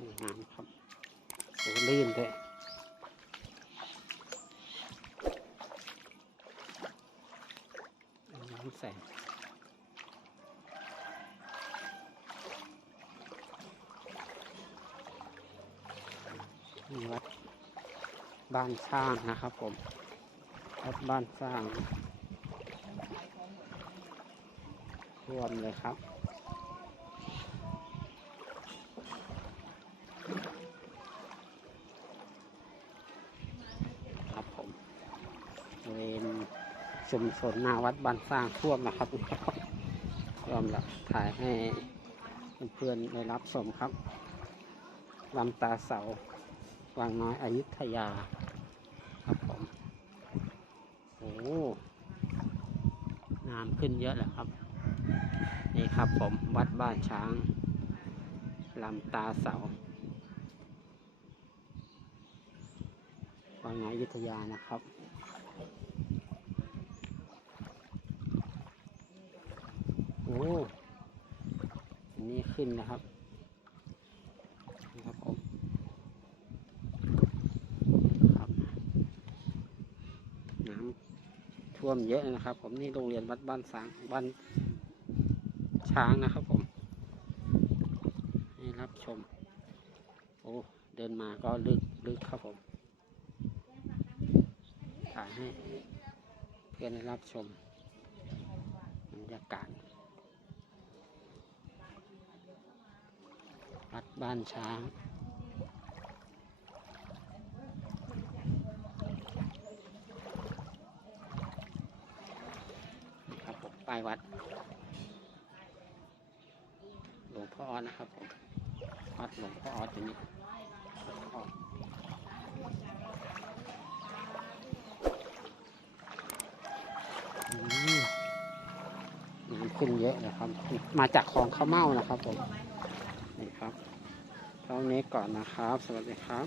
นี่น้ำครับโอ้ลื่นเลยน้ำแสงนี่วัดบ้านสร้างนะครับผมวัดบ้านสร้างรวมเลยครับผมบริ เวณชุมชนหน้าวัดบ้านสร้างท่วมนะครับท่วมล้วถ่ายให้เพื่อนๆได้รับชมครับลำตาเสาวังน้อยอยุธยาครับผมโอ้น้ำขึ้นเยอะแล้วครับ นี่ครับผมวัดบ้านช้างลำตาเสาวังน้อยอยุธยานะครับ อันนี้ขึ้นนะครับนะครับผมครับน้ำท่วมเยอะนะครับ ผมนี่โรงเรียนวัดบ้านสางบ้านช้างนะครับผมให้รับชม โอ้เดินมาก็ลึกลึกครับผมถ่ายให้เพื่อนได้รับชมบรรยากาศ วัดบ้านช้าง นี่ครับผมป้ายวัด หลวงพ่อออนะครับผมวัดหลวงพ่ออออยู่นี่ขึ้นเยอะเลยครับ มาจากคลองข้าวเม่านะครับผม นี่ครับเท่านี้ก่อนนะครับ สวัสดีครับ